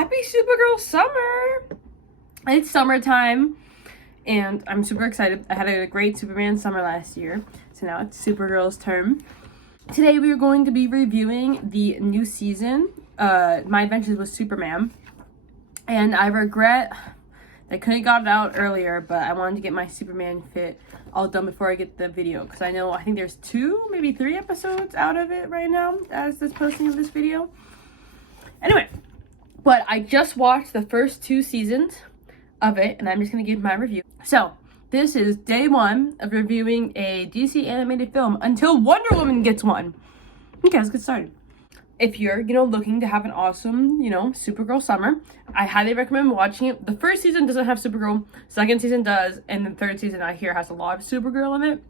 Happy Supergirl summer! It's summertime, and I'm super excited. I had a great Superman summer last year, so now it's Supergirl's turn. Today we are going to be reviewing the new season, My Adventures with Superman, and I regret I couldn't have got it out earlier, but I wanted to get my Superman fit all done before I get the video, because I think there's 2, maybe 3 episodes out of it right now as this posting of this video. Anyway, but I just watched the first 2 seasons of it, and I'm just going to give my review. So, this is day 1 of reviewing a DC animated film until Wonder Woman gets one. Okay, let's get started. If you're, looking to have an awesome, Supergirl summer, I highly recommend watching it. The first season doesn't have Supergirl, second season does, and the third season I hear has a lot of Supergirl in it.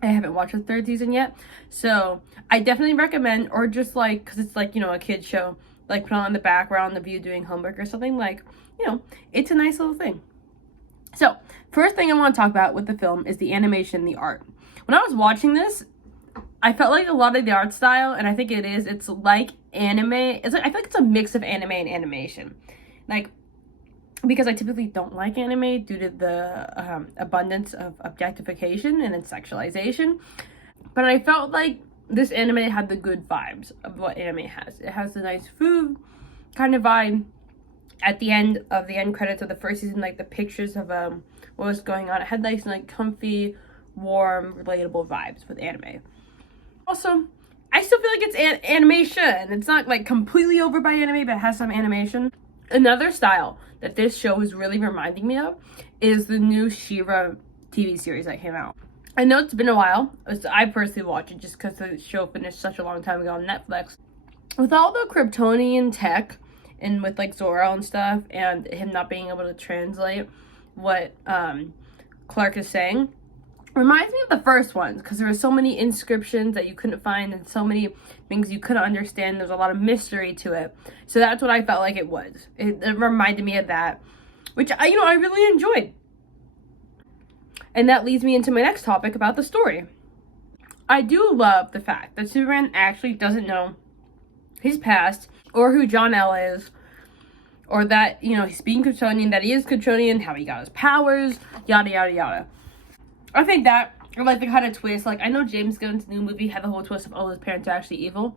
I haven't watched the third season yet, so I definitely recommend, or just because it's a kid's show, put on in the background of you doing homework or something, it's a nice little thing. So, first thing I want to talk about with the film is the animation, the art. When I was watching this, I felt like a lot of the art style, and I think it's like anime. I feel like it's a mix of anime and animation. Because I typically don't like anime due to the abundance of objectification and its sexualization. But I felt like this anime had the good vibes of what anime has. It has the nice food kind of vibe. At the end credits of the first season, the pictures of what was going on, it had nice comfy, warm, relatable vibes with anime. Also, I still feel like it's animation. It's not completely over by anime, but it has some animation. Another style that this show is really reminding me of is the new She-Ra TV series that came out. I know it's been a while. I personally watched it just because the show finished such a long time ago on Netflix. With all the Kryptonian tech and with Zoro and stuff, and him not being able to translate what Clark is saying, reminds me of the first ones, because there were so many inscriptions that you couldn't find and so many things you couldn't understand. There's a lot of mystery to it. So that's what I felt like it was. It reminded me of that, which I really enjoyed. And that leads me into my next topic about the story. I do love the fact that Superman actually doesn't know his past, or who Jor-El is, or that, he's being Kryptonian, that he is Kryptonian, how he got his powers, yada, yada, yada. I think that, or the kind of twist, I know James Gunn's new movie had the whole twist of, his parents are actually evil.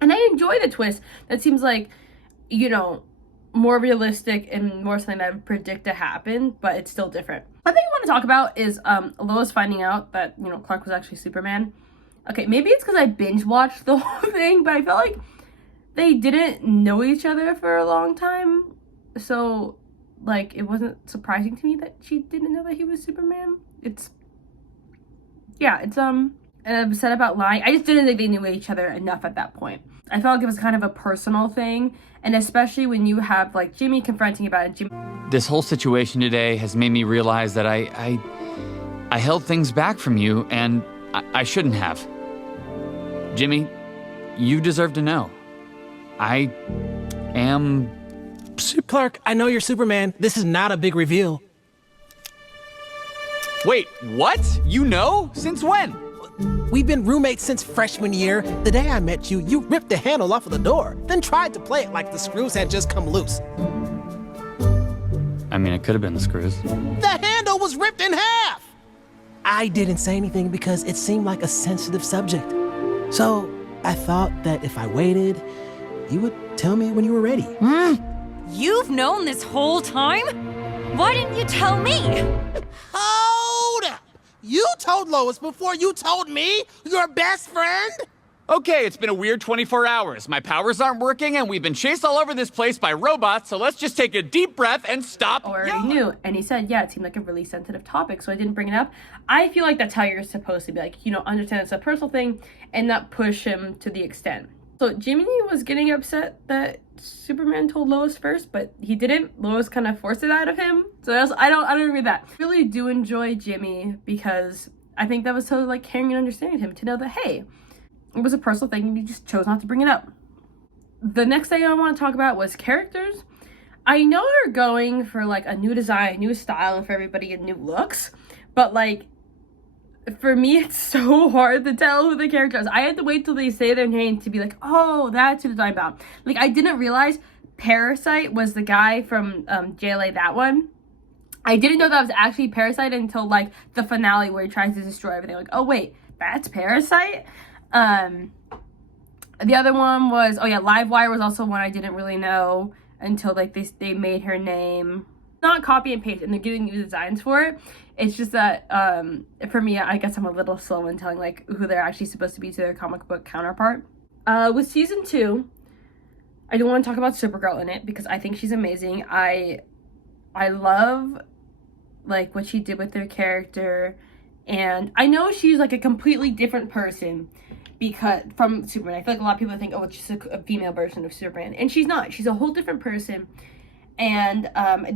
And I enjoy the twist. That seems more realistic and more something that I would predict to happen, but it's still different. One thing I want to talk about is Lois finding out that, Clark was actually Superman. Okay, maybe it's because I binge watched the whole thing, but I felt like they didn't know each other for a long time. So, it wasn't surprising to me that she didn't know that he was Superman. It's and I'm upset about lying. I just didn't think they knew each other enough at that point. I felt like it was kind of a personal thing, and especially when you have Jimmy confronting about it. This whole situation today has made me realize that I held things back from you, and I shouldn't have. Jimmy, you deserve to know. I am... Clark, I know you're Superman. This is not a big reveal. Wait, what? You know? Since when? We've been roommates since freshman year. The day I met you, you ripped the handle off of the door, then tried to play it like the screws had just come loose. I mean, it could have been the screws. The handle was ripped in half! I didn't say anything because it seemed like a sensitive subject. So I thought that if I waited, you would tell me when you were ready. You've known this whole time? Why didn't you tell me? Hold up! You told Lois before you told me? Your best friend? Okay, it's been a weird 24 hours. My powers aren't working, and we've been chased all over this place by robots, so let's just take a deep breath and stop. I already knew. And he said, yeah, it seemed like a really sensitive topic, so I didn't bring it up. I feel like that's how you're supposed to be, understand it's a personal thing and not push him to the extent. So Jimmy was getting upset that Superman told Lois first, but he didn't. Lois kind of forced it out of him. So I don't agree with that. I really do enjoy Jimmy because I think that was so caring and understanding him to know that, hey, it was a personal thing and he just chose not to bring it up. The next thing I want to talk about was characters. I know they're going for a new design, a new style, and for everybody new looks, but for me, it's so hard to tell who the character is. I had to wait till they say their name to be oh, that's who I'm about. I didn't realize Parasite was the guy from JLA, that one. I didn't know that was actually Parasite until like the finale where he tries to destroy everything. Like, oh wait, that's Parasite? The other one was, oh yeah, Livewire was also one I didn't really know until like they made her name. Not copy and paste, and they're getting new designs for it. It's just that for me, I guess I'm a little slow in telling like who they're actually supposed to be to their comic book counterpart. With season 2, I do want to talk about Supergirl in it because I think she's amazing. I love like what she did with their character, and I know she's like a completely different person because from Superman. I feel like a lot of people think, oh, it's just a female version of Superman, and she's not. She's a whole different person. And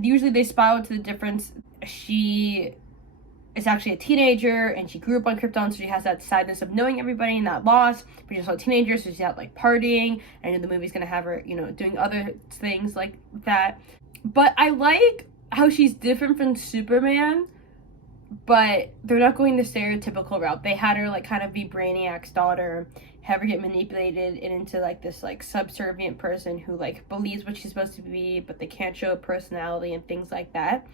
usually they spot out to the difference. She is actually a teenager, and she grew up on Krypton, so she has that sadness of knowing everybody and that loss. But she's also a teenager, so she's out like partying. I know the movie's gonna have her, you know, doing other things like that. But I like how she's different from Superman, but they're not going the stereotypical route. They had her like kind of be Brainiac's daughter, have her get manipulated into like this like subservient person who like believes what she's supposed to be, but they can't show a personality and things like that.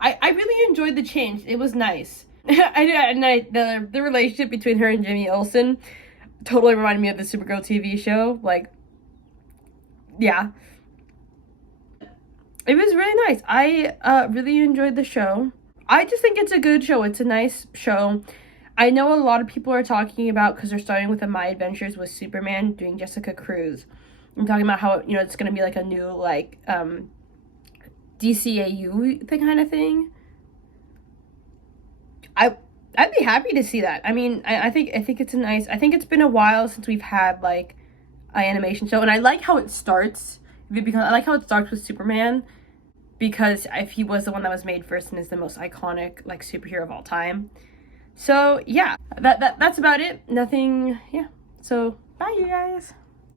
I really enjoyed the change. It was nice. The relationship between her and Jimmy Olsen totally reminded me of the Supergirl TV show. Like, yeah. It was really nice. I really enjoyed the show. I just think it's a good show. It's a nice show. I know a lot of people are talking about, because they're starting with the My Adventures with Superman, doing Jessica Cruz. I'm talking about how, you know, it's going to be like a new, like, DCAU kind of thing. I'd be happy to see that. I mean, I think it's a nice, I think it's been a while since we've had, like, an animation show, and I like how it starts, because I like how it starts with Superman, because if he was the one that was made first and is the most iconic, like, superhero of all time. So, yeah, that's about it. Nothing, yeah. So, bye, you guys.